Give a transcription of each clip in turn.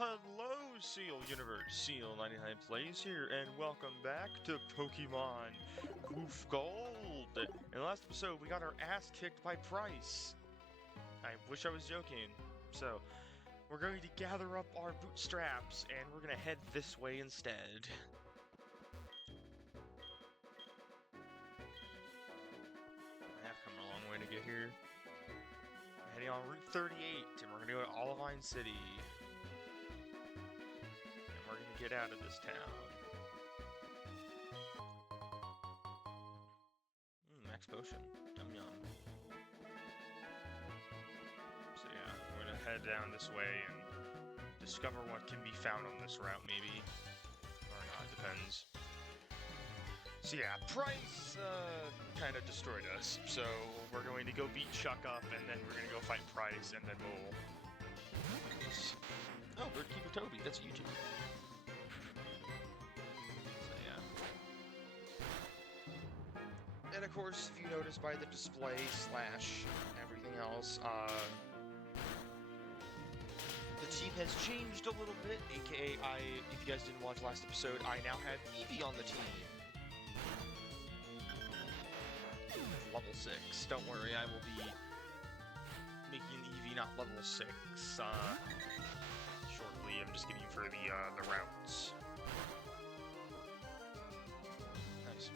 Hello, Seal Universe. Seal99 Plays here, and welcome back to Pokemon WoofGold. In the last episode, we got our ass kicked by Price. I wish I was joking. So, we're going to gather up our bootstraps, and we're going to head this way instead. I have come a long way to get here. We're heading on Route 38, and we're going to go to Olivine City. We're gonna get out of this town. Max potion. Yum yum. So yeah, we're gonna head down this way and discover what can be found on this route, maybe. Or not, depends. So yeah, Price kind of destroyed us. So we're going to go beat Chuck up, and then we're gonna go fight Price, and then we'll... Oh, Birdkeeper Toby, that's YouTube. And of course, if you notice by the display slash everything else, the team has changed a little bit, aka if you guys didn't watch last episode, I now have Eevee on the team. Level 6. Don't worry, I will be making Eevee not level 6 shortly. I'm just getting for the routes. Nice.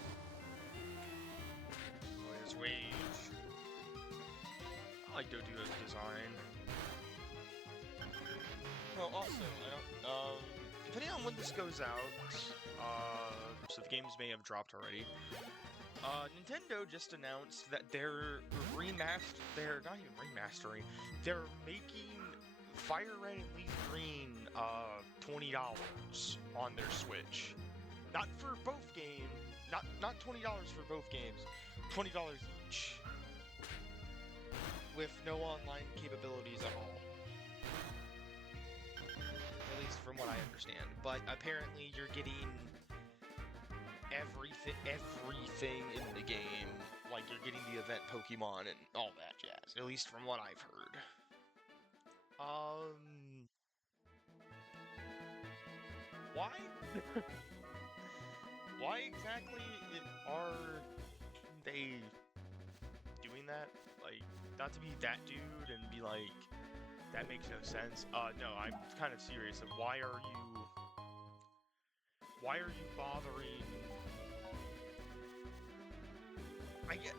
Wage. I like Doduo's design. Oh, also, depending on when this goes out, so the games may have dropped already. Nintendo just announced that they're not even remastering, they're making Fire Red and Leaf Green, $20 on their Switch. Not for both games, not $20 for both games. $20 each, with no online capabilities at all. At least from what I understand. But apparently you're getting everything in the game. Like, you're getting the event Pokemon and all that jazz. At least from what I've heard. Why? Why exactly are they doing that? Like, not to be that dude and be like, that makes no sense. No, I'm kind of serious. Why are you bothering? I get,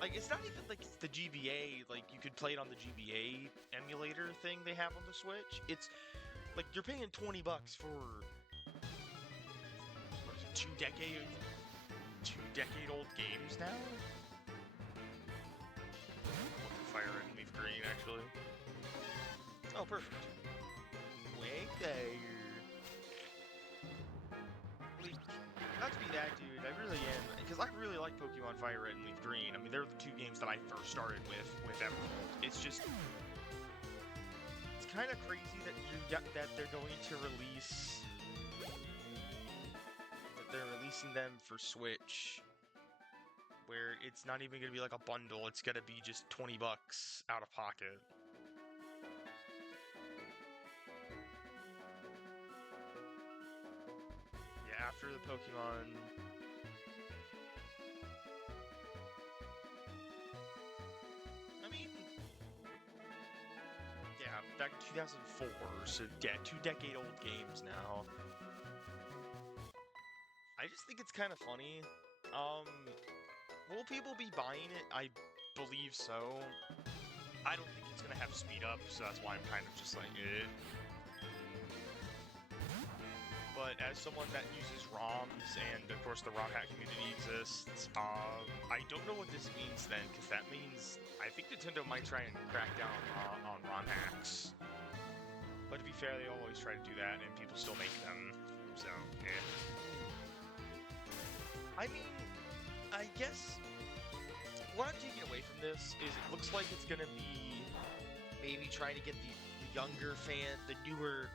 like, it's not even like it's the GBA, like, you could play it on the GBA emulator thing they have on the Switch. It's, like, you're paying $20 for, what is it, two decade-old games now? Fire Red and Leaf Green, actually. Oh, perfect. Way there. Not to be that dude, I really am, because I really like Pokemon Fire Red and Leaf Green. I mean, they're the two games that I first started with Emerald. It's just... It's kind of crazy that they're going to release... that they're releasing them for Switch, where it's not even going to be like a bundle, it's going to be just $20 out of pocket. Yeah, after the Pokemon... I mean... Yeah, back in 2004, so yeah, 2 decade-old games now. I just think it's kind of funny. Will people be buying it? I believe so. I don't think it's gonna have speed up, so that's why I'm kind of just like, eh. But as someone that uses ROMs, and of course the ROM hack community exists, I don't know what this means then, because that means I think Nintendo might try and crack down on ROM hacks. But to be fair, they always try to do that, and people still make them, so, eh. I mean, I guess what I'm taking away from this is it looks like it's gonna be maybe trying to get the younger the newer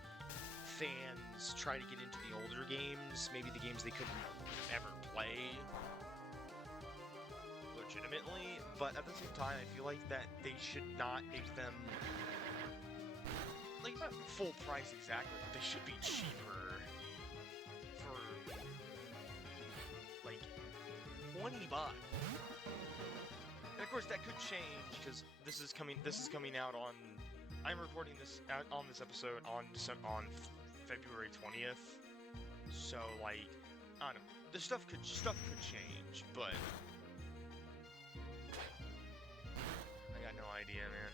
fans try to get into the older games, maybe the games they couldn't ever play legitimately, but at the same time, I feel like that they should not make them like, not full price exactly, but they should be cheaper for, like, 20 bucks. And of course, that could change, because this is coming out on, I'm recording this on this episode on February 20th, so, like, I don't know, the stuff could change, but I got no idea, man.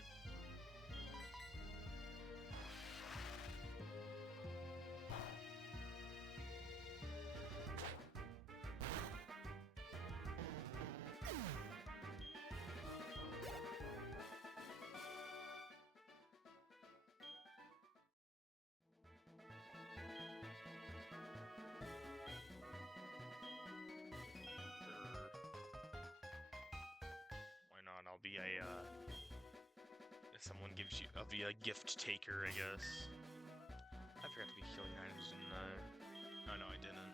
I'll be if someone gives you, I'll be a gift taker, I guess. I forgot to be killing items, didn't I? Oh no, I didn't.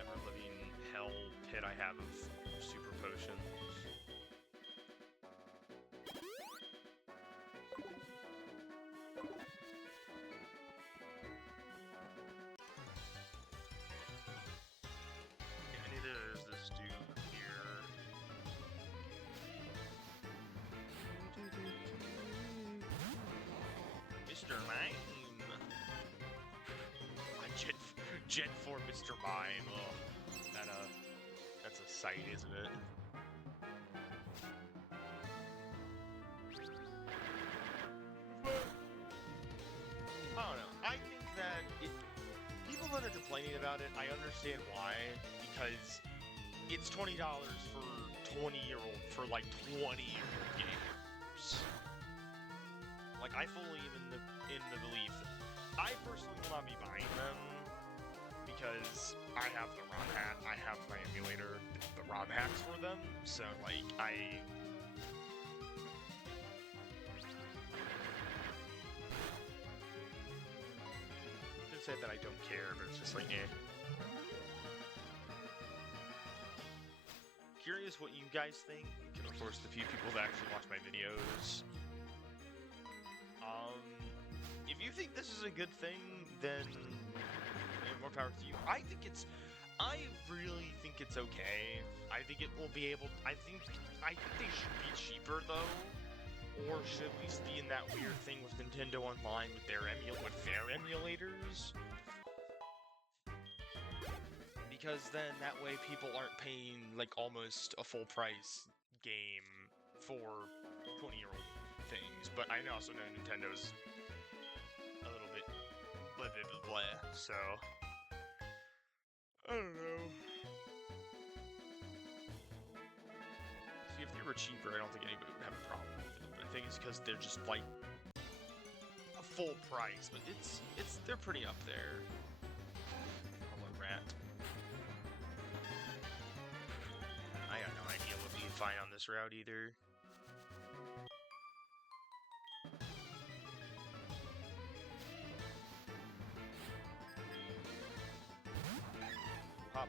Ever living hell pit I have of super potions. Yeah, neither is this dude here. Mr. Mime! Gen 4 Mr. Mime. Oh, that's a sight, isn't it? I don't know. I think that people that are complaining about it, I understand why, because it's $20 for 20-year-old, for like 20-year-old games. Like, I fully am in the belief that I personally will not be buying them because I have the ROM hack, I have my emulator, the ROM hacks for them, so like I didn't say that I don't care, but it's just like Curious what you guys think, and of course the few people that actually watch my videos. If you think this is a good thing, then more power to you. I really think it's okay. I think it will be able. I think they should be cheaper though, or should at least be in that weird thing with Nintendo Online with their emulators. Because then that way people aren't paying like almost a full price game for 20-year-old things. But I also know Nintendo's a little bit blah blah blah blah, so I don't know. See, if they were cheaper, I don't think anybody would have a problem with it. But I think it's because they're just like a full price, but they're pretty up there. Hello, rat. I got no idea what we can find on this route either. Hop.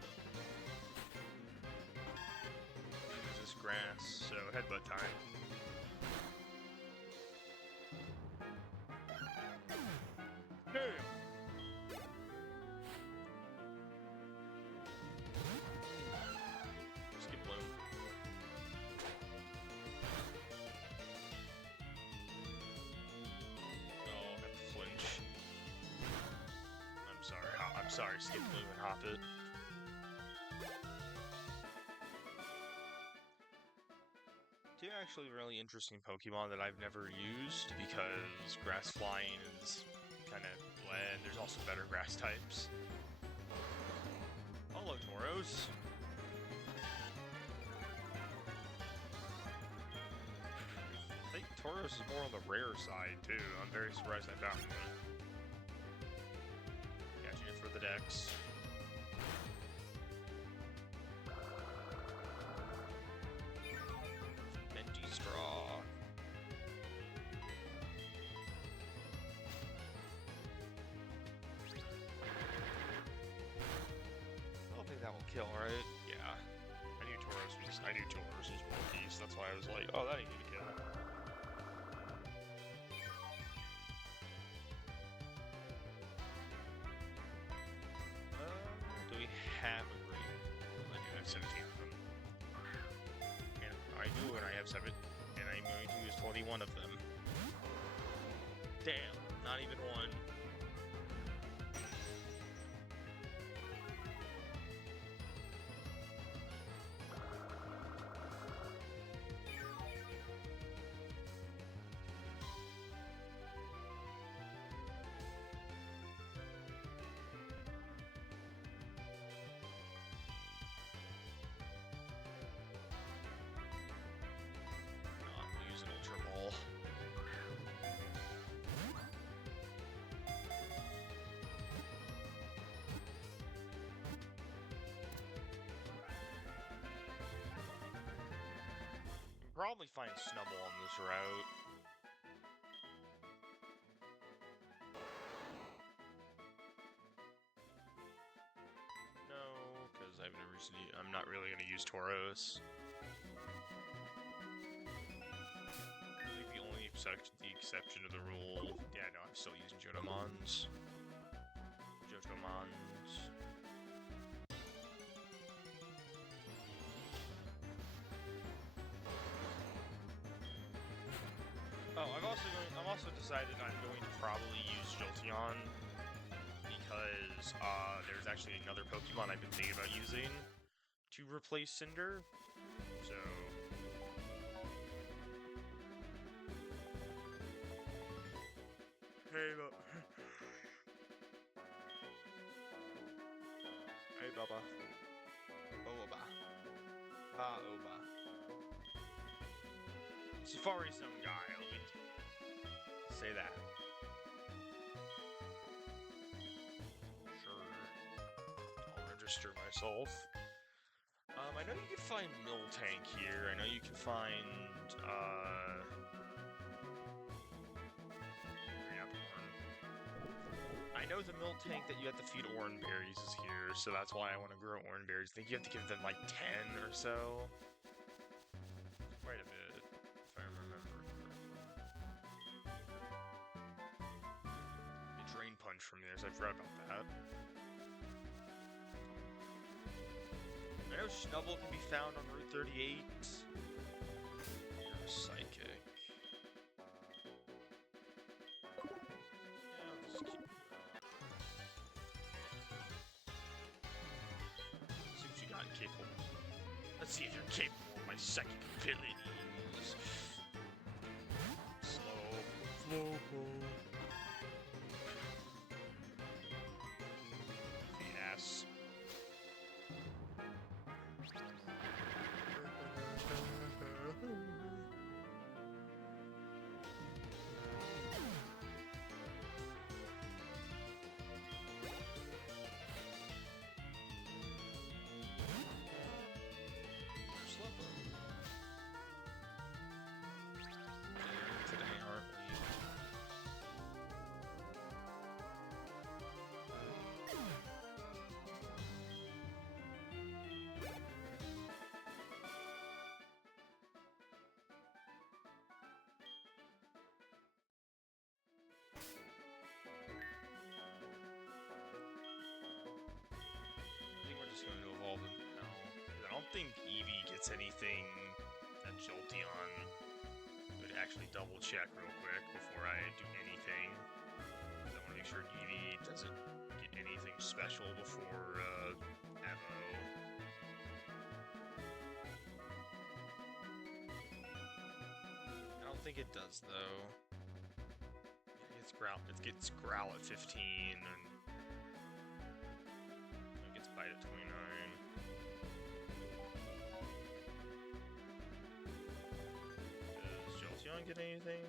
This is grass, so headbutt time. Damn! Skip bloom. Oh, got the flinch. I'm sorry, skip bloom and hop it. Two actually really interesting Pokemon that I've never used because grass flying is kind of bland. There's also better grass types. Hello, Tauros. I think Tauros is more on the rare side too. I'm very surprised I found one. Catching it for the Dex. Straw. I don't think that will kill, right? Yeah. I knew Tauros was Bulky, so that's why I was like, oh, that ain't gonna kill. have 7, and I'm going to use 21 of them. Damn, not even one. Probably find Snubble on this route. No, because I'm not really going to use Tauros. I think the only exception to the rule. Yeah, no, I'm still using Jotomons. Oh, I'm also decided I'm going to probably use Jolteon because there's actually another Pokemon I've been thinking about using to replace Cinder. So hey, hey, Baba. Oba. Ba-oba. Safari's some guy, let me say that. Sure. I'll register myself. I know you can find Miltank here. I know you can find, I know the Miltank that you have to feed Oran Berries is here, so that's why I want to grow Oran Berries. I think you have to give them like 10 or so. Quite a bit, if I remember. A Drain Punch from theirs, I forgot about that. I know Snubble can be found on Route 38. You're Psychic. Let's see if you're capable of my psychic abilities. Slow. Yes. Going to evolve him now. I don't think Eevee gets anything that Jolteon would actually double check real quick before I do anything. I want to make sure Eevee doesn't get anything special before Evo. I don't think it does though. It gets Growl at 15 and Bite at 29. Does Jolteon get anything?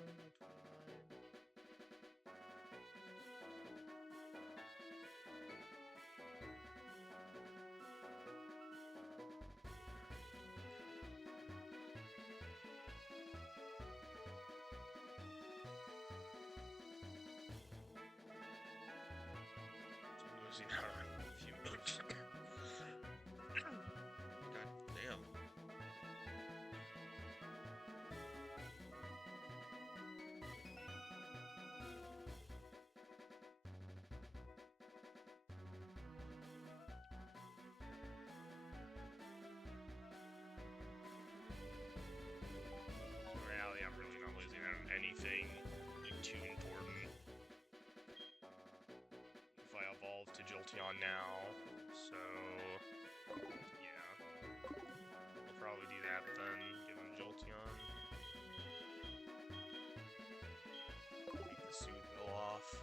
I'm losing out on a few moves. now, so yeah. I'll probably do that then, give him Jolteon. Take the Soothe off.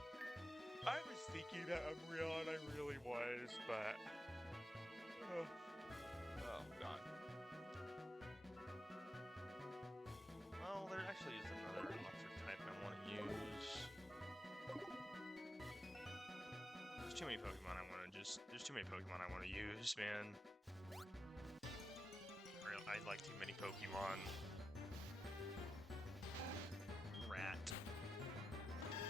I was thinking that Umbreon, I really was, but... oh, God. Well, there actually is another electric type I want to use. There's too many Pokemon I want to there's too many Pokemon I want to use, man. I like too many Pokemon. Rat. Going to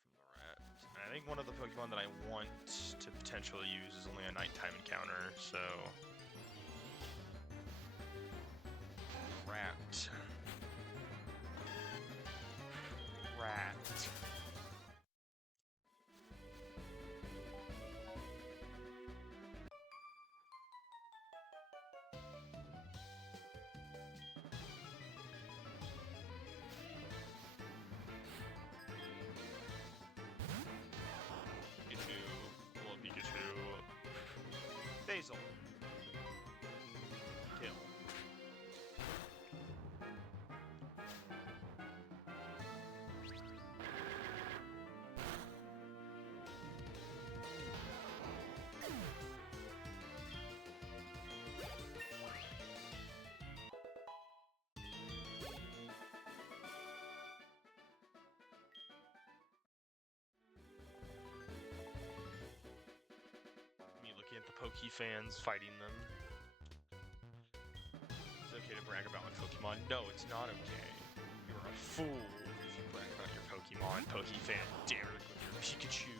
run from the rat. I think one of the Pokemon that I want to potentially use is only a nighttime encounter, so... Rat. Rat. Pikachu. Hello, Pikachu. Basil. Kill. Me looking at the Poke fans fighting them. It's okay to brag about my Pokemon. No, it's not okay. You're a fool if you brag about your Pokemon, Poke fan Derek with your Pikachu.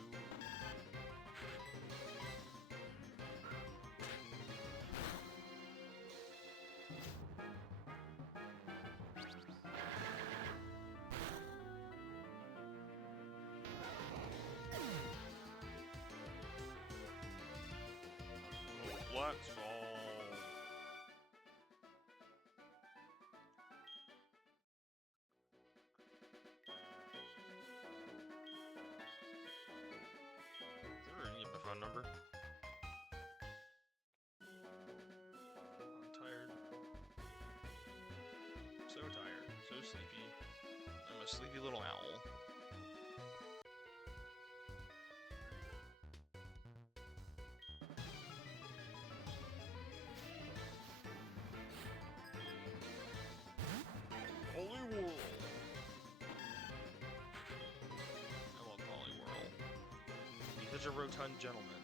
Let's fall. Is there any of the phone number? I'm tired. So tired. So sleepy. I'm a sleepy little owl. Poliwhirl. I love Poliwhirl. He's such a rotund gentleman.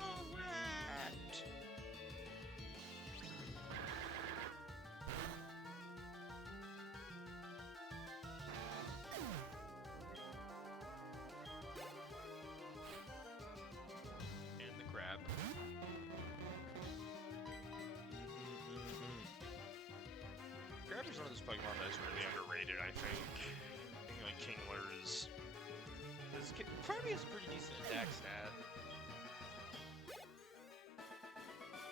Oh, rat! And the crab. Crab is one of those Pokemon that is really underrated, I think. Like Kingler's. Probably has a pretty decent attack stat.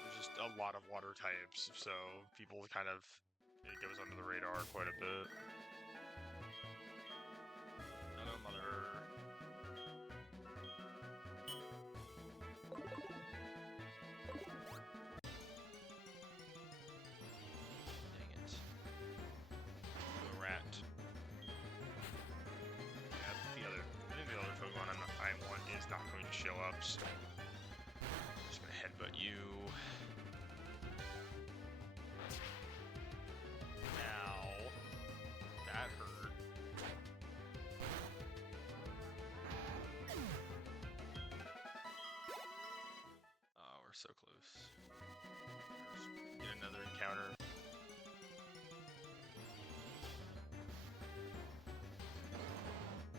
There's just a lot of water types, so people kind of... It goes under the radar quite a bit. Hello, mother. Dang it. The rat. Yeah, I think the other Pokemon I want is not going to show up, so I'm just gonna headbutt you. Ow. That hurt. Oh, we're so close. Get another encounter.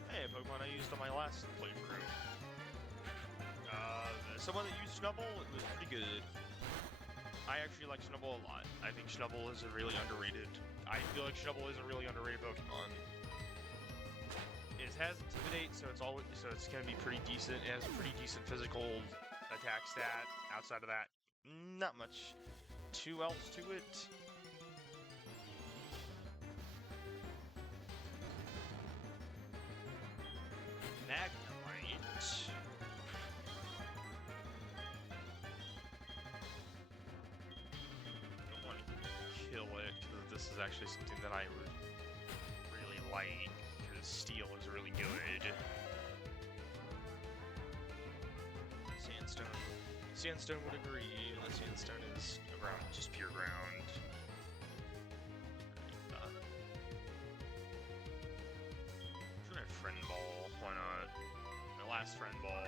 Hey, a Pokemon I used on my last playthrough. Someone that used Snubbull, it was pretty good. I actually like Snubbull a lot. I think Snubbull is a really underrated... I feel like Snubbull is a really underrated Pokemon. It has Intimidate, so it's gonna be pretty decent. It has a pretty decent physical attack stat. Outside of that, not much too else to it. Magnemite. I don't want to kill it because this is actually something that I would really like. Because steel is really good. Sandstone. Sandstone would agree. The sandstone is around just pure ground. Should I have friend ball? Why not? My last friend ball.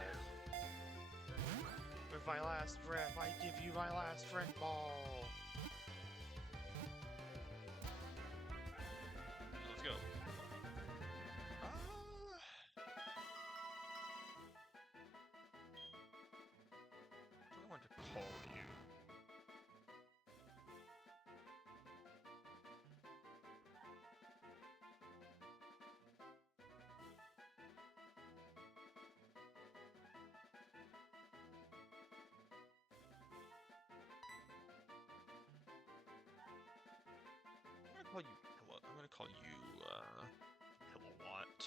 With my last breath, I give you my last friend ball. Let's go. What do I want to call you? I'm gonna call you Kilowatt.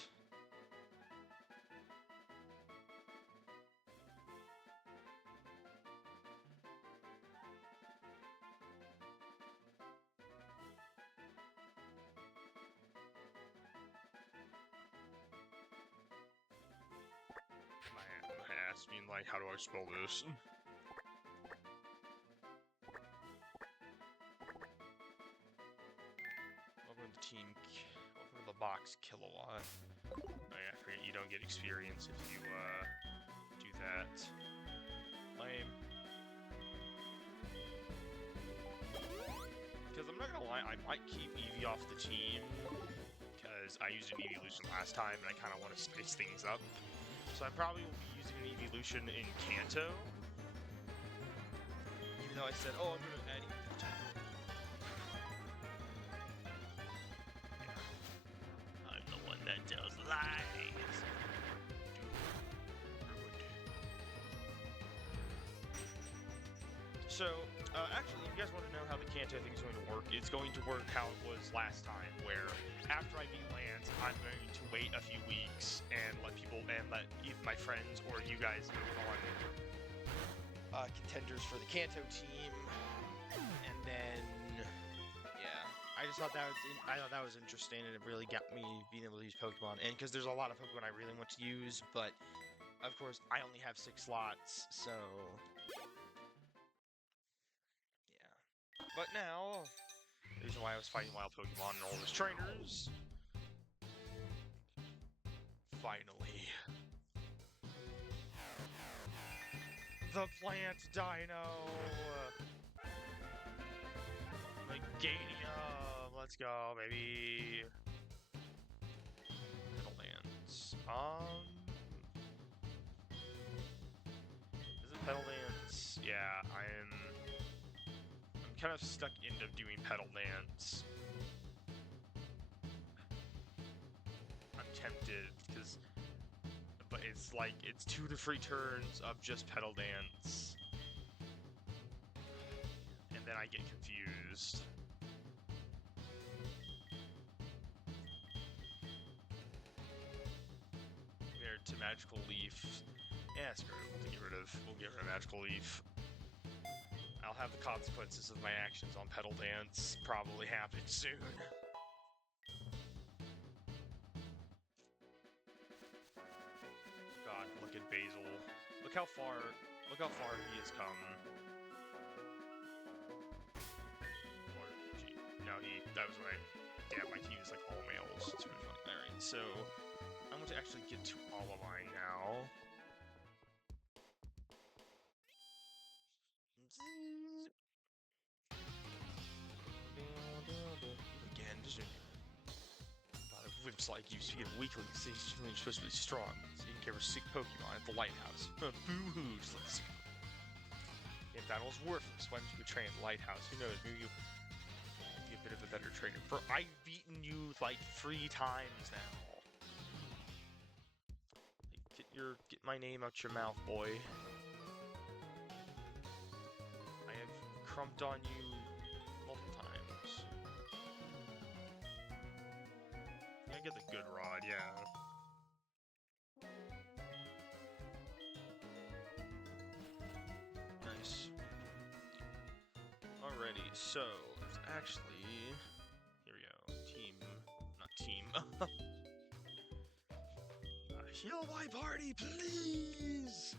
My ass being like, how do I spell this? Welcome to the team. Welcome to the box, Kilowatt. Oh yeah, I forget you don't get experience if you do that. Lame. Because I'm not gonna lie, I might keep Eevee off the team because I used an Eeveelution last time and I kind of want to spice things up. So I probably will be using an Eeveelution in Kanto. Even though I said, oh, I'm gonna add Eevee. I'm the one that tells lies. So, actually, if you guys want to know how the Kanto thing is going to work, it's going to work how it was last time, where after I beat Lance, I'm going to wait a few weeks and let my friends or you guys vote on contenders for the Kanto team, and then yeah, I just thought that was interesting, and it really got me being able to use Pokemon, and because there's a lot of Pokemon I really want to use, but of course I only have 6 slots, so. But now, the reason why I was fighting wild Pokemon and all those trainers, finally, the plant dino, Meganium, let's go, baby. Petalance, is it Petalance? Yeah, I'm kind of stuck into doing Petal Dance. I'm tempted but it's like it's 2 to 3 turns of just Petal Dance, and then I get confused. Compared to Magical Leaf, yeah, screw it. We'll get rid of Magical Leaf. I'll have the consequences of my actions on Petal Dance probably happen soon. God, look at Basil. Look how far he has come. No, that was right. Damn, my team is like all males. It's really funny. Alright, so I'm going to actually get to Olivine now. Again, just wimps like you get weakly, so you're supposed to be strong, so you can care for sick Pokemon at the lighthouse. Boo-hoo, just let's go. Yeah, battle's worthless. Why don't you go train at the lighthouse? Who knows, maybe you'll be a bit of a better trainer. I've beaten you like 3 times now. get my name out your mouth, boy. I have crumped on you multiple times. I get the good rod, yeah. Nice. Alrighty, so there's actually, here we go. Not team. Heal my party, please!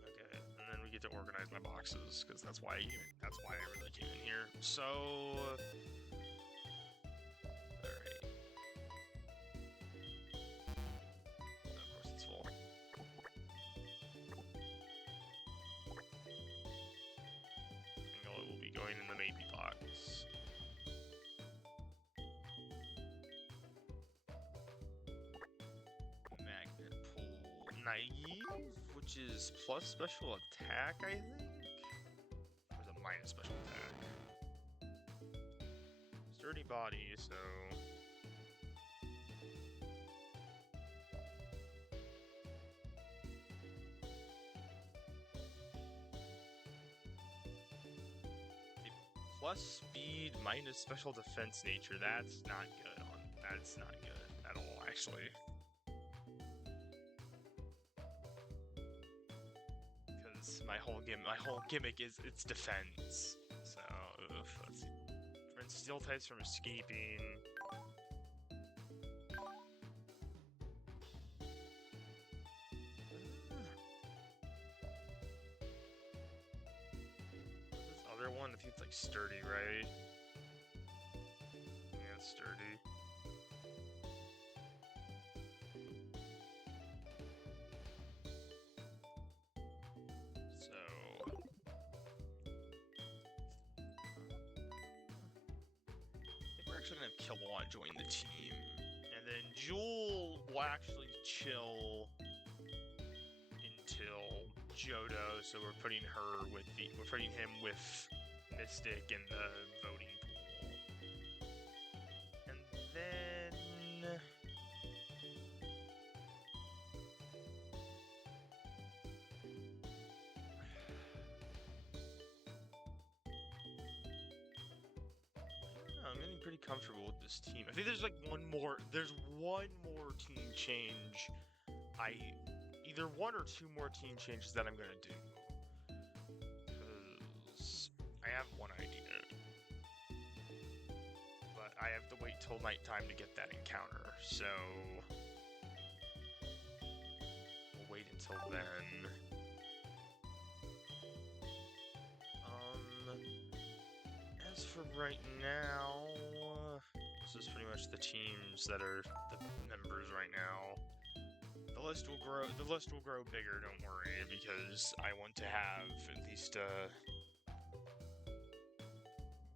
Okay, and then we get to organize my boxes, because that's why I really came in here. So, alright. Of course it's full. It will be going in the maybe box. Magnet pull naive, which is plus special attack, I think? Or is it minus special attack? Sturdy body, so... Plus speed, minus special defense nature, that's not good. That's not good at all, actually. Because my whole gimmick is its defense. So, let's see. Prevents steel types from escaping. Other one, I think it's like sturdy, right? Yeah, it's sturdy. So I think we're actually gonna have Kilowatt join the team. And then Jewel will actually chill until Johto, so we're putting him with Mystic in the voting pool. And then I don't know, I'm getting pretty comfortable with this team. I think there's like one more team change. Either one or two more team changes that I'm gonna do. Because I have one idea. But I have to wait till nighttime to get that encounter, so we'll wait until then. As for right now, this is pretty much the teams that are the members right now. The list will grow bigger, don't worry, because I want to have at least a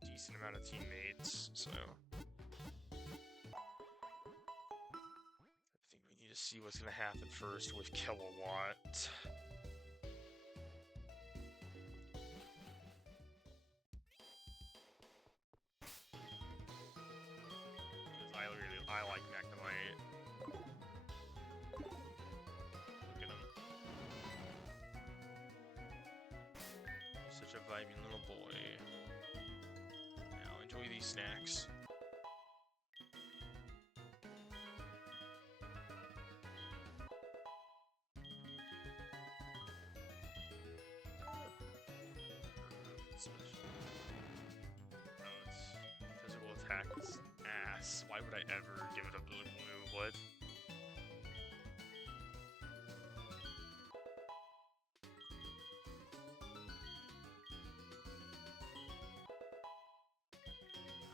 decent amount of teammates, so I think we need to see what's going to happen first with Kilowatt. Because I like Magnemite. Such a vibing little boy. Now enjoy these snacks. Oh, it's physical attack is ass. Why would I ever give it a blue move? What?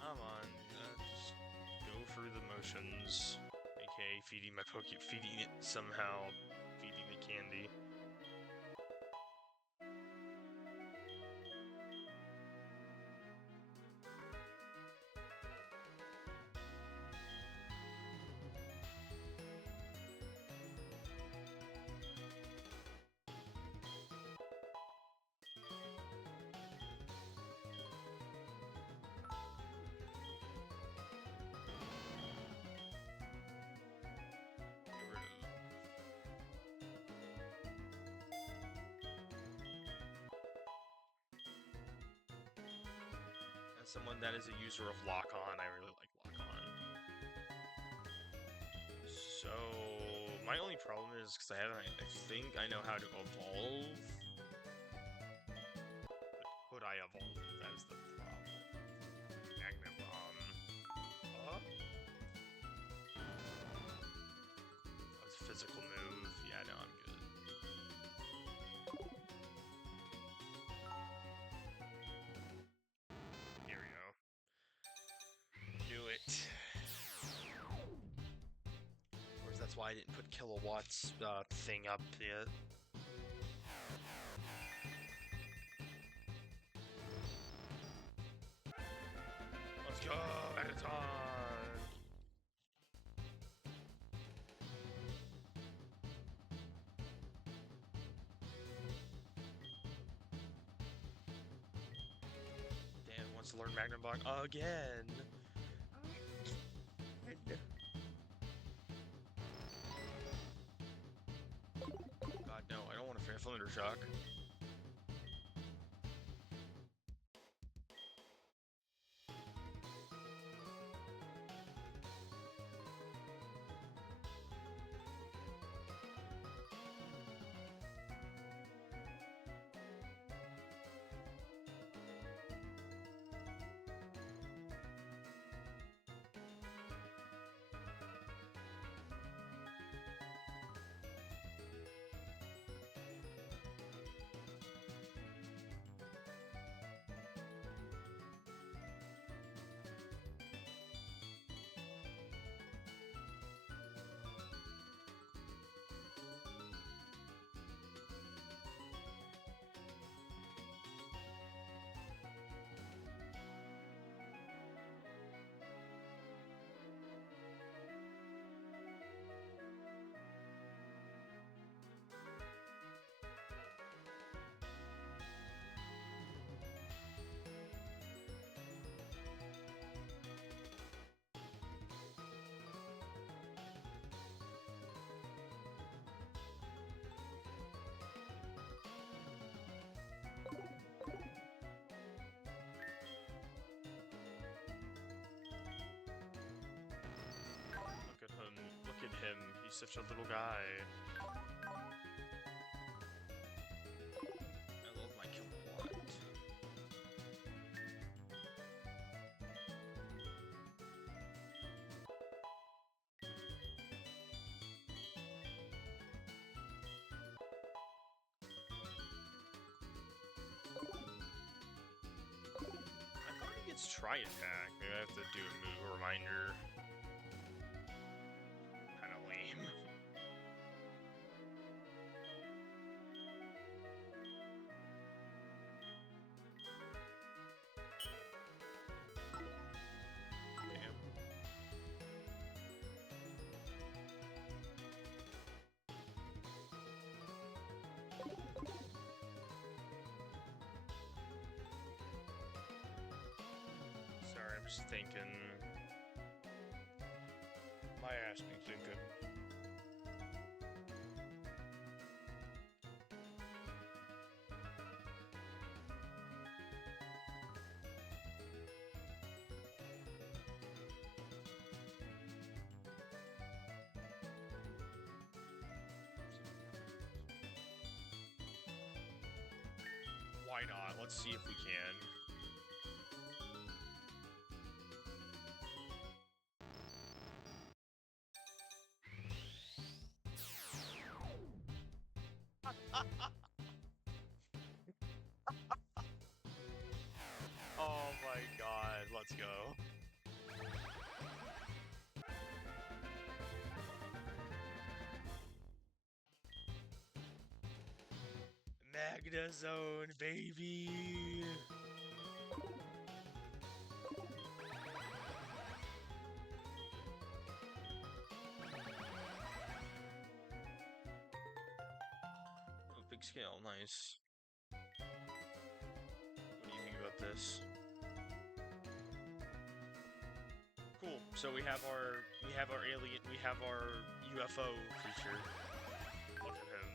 Come on, just go through the motions, aka feeding it somehow, feeding the candy. someone that is a user of Lock-On. I really like Lock-On. So my only problem is because I think I know how to evolve. But could I evolve? That is the problem. Magnet Bomb. That's a physical move. Yeah, no, I'm good. Here we go. Do it. Of course, that's why I didn't put kilowatts thing up yet. Let's go, Megaton! Dan wants to learn Magnum Block again. God, no, I don't want a Fair Flutter Shock. Look at him, he's such a little guy. I love my kilowatt. I thought he gets try attack. Maybe I have to do a reminder. Kinda lame. Damn. Sorry, I'm just thinking. My ass be thinking. Why not? Let's see if we can. Oh my god, let's go. Magna Zone, baby! Oh, big scale, nice. What do you think about this? Cool. So we have our alien, we have our UFO creature. Look at him.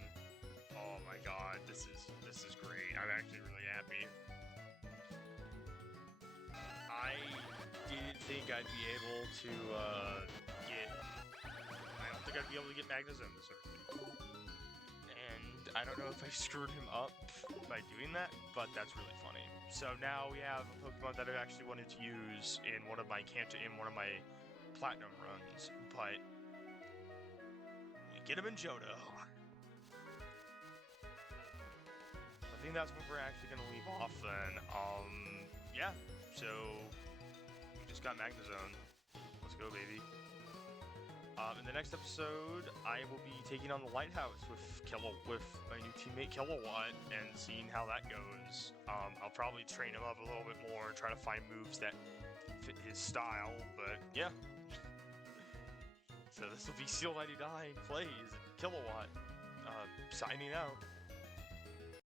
Oh my god, this is great. I'm actually really happy. think I'd be able to get. I don't think I'd be able to get Magnezone this early. And I don't know if I screwed him up by doing that, but that's really funny. So now we have a Pokemon that I actually wanted to use in one of my Platinum runs, but we get him in Johto. I think that's what we're actually going to leave off then. Yeah, so we just got Magnezone. Let's go, baby. In the next episode, I will be taking on the Lighthouse with my new teammate Kilowatt and seeing how that goes. I'll probably train him up a little bit more, try to find moves that fit his style, but yeah. So this will be Seal 99 plays and Kilowatt signing out.